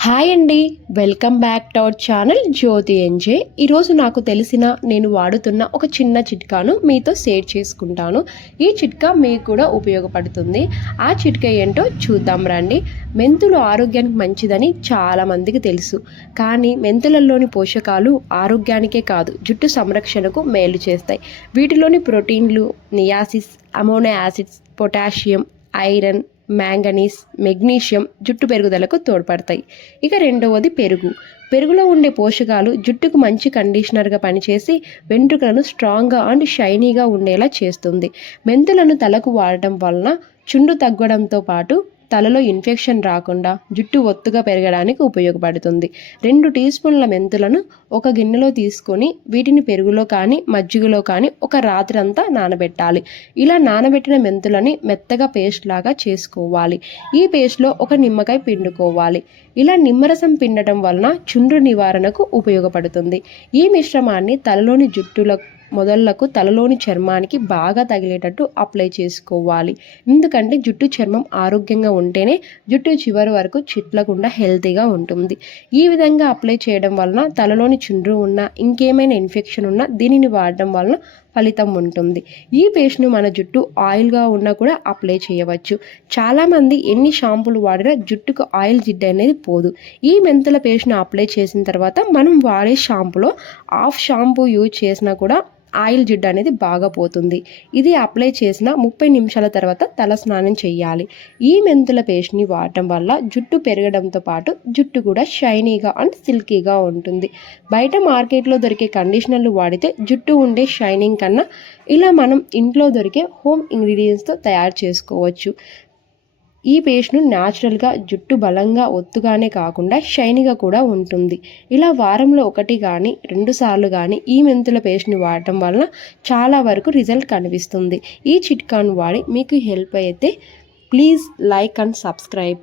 Hi అండి welcome back to our channel Jyothi M J ఈరోజు నాకు తెలిసిన నేను వాడుతున్న ఒక చిన్న చిట్కాను మీతో షేర్ చేసుకుంటాను. ఈ చిట్కా మీకు కూడా ఉపయోగపడుతుంది. ఆ చిట్కా ఏంటో చూద్దాం రండి. మెంతులు ఆరోగ్యానికి మంచిదని చాలామందికి తెలుసు. కానీ మెంతులలోని పోషకాలు ఆరోగ్యానికే కాదు జుట్టు సంరక్షణకు మేలు చేస్తాయి. వీటిలోని ప్రోటీన్లు నియాసిస్ amino acids potassium iron manganese magnesium జుట్టు పెరుగుదలకు తోడ్పడతాయి. ఇక రెండవది పెరుగు. పెరుగులో ఉండే పోషకాలు జుట్టుకు మంచి కండిషనర్గా పనిచేసి వెంట్రుకలను స్ట్రాంగ్గా అండ్ షైనీగా ఉండేలా చేస్తుంది. మెంతులను తలకు వాడటం వలన చుండు తగ్గడంతో పాటు తలలో ఇన్ఫెక్షన్ రాకుండా జుట్టు ఒత్తుగా పెరగడానికి ఉపయోగపడుతుంది. రెండు టీ స్పూన్ల మెంతులను ఒక గిన్నెలో తీసుకొని వీటిని పెరుగులో కానీ మజ్జిగలో కానీ ఒక రాత్రి అంతా నానబెట్టాలి. ఇలా నానబెట్టిన మెంతులని మెత్తగా పేస్ట్ లాగా చేసుకోవాలి. ఈ పేస్ట్లో ఒక నిమ్మకాయ పిండుకోవాలి. ఇలా నిమ్మరసం పిండటం వలన చుండ్రు నివారణకు ఉపయోగపడుతుంది. ఈ మిశ్రమాన్ని తలలోని జుట్టులకు మొదళ్ళకు తలలోని చర్మానికి బాగా తగిలేటట్టు అప్లై చేసుకోవాలి. ఎందుకంటే జుట్టు చర్మం ఆరోగ్యంగా ఉంటేనే జుట్టు చివరి వరకు చిట్లకుండా హెల్తీగా ఉంటుంది. ఈ విధంగా అప్లై చేయడం వలన తలలోని చుండ్రు ఉన్నా ఇంకేమైనా ఇన్ఫెక్షన్ ఉన్నా దీనిని వాడడం వలన ఫలితం ఉంటుంది. ఈ పేస్ట్ను మన జుట్టు ఆయిల్గా ఉన్నా కూడా అప్లై చేయవచ్చు. చాలామంది ఎన్ని షాంపూలు వాడినా జుట్టుకు ఆయిల్ జిడ్డు అనేది పోదు. ఈ మెంతుల పేస్ట్ను అప్లై చేసిన తర్వాత మనం వాడే షాంపూలో హాఫ్ షాంపూ యూజ్ చేసినా కూడా ఆయిల్ జిడ్డు అనేది బాగా పోతుంది. ఇది అప్లై చేసిన ముప్పై నిమిషాల తర్వాత తల స్నానం చేయాలి. ఈ మెంతుల పేస్ట్ని వాడటం వల్ల జుట్టు పెరగడంతో పాటు జుట్టు కూడా షైనీగా అండ్ సిల్కీగా ఉంటుంది. బయట మార్కెట్లో దొరికే కండిషనర్లు వాడితే జుట్టు ఉండే షైనింగ్ కన్నా ఇలా మనం ఇంట్లో దొరికే హోమ్ ఇంగ్రీడియంట్స్తో తయారు చేసుకోవచ్చు. ఈ పేస్ట్ను న్యాచురల్గా జుట్టు బలంగా ఒత్తుగానే కాకుండా షైనీగా కూడా ఉంటుంది. ఇలా వారంలో ఒకటి కానీ రెండు సార్లు కానీ ఈ మెంతుల పేస్ట్ని వాడటం వలన చాలా వరకు రిజల్ట్ కనిపిస్తుంది. ఈ చిట్కాను వాడి మీకు హెల్ప్ అయితే ప్లీజ్ లైక్ అండ్ సబ్స్క్రైబ్.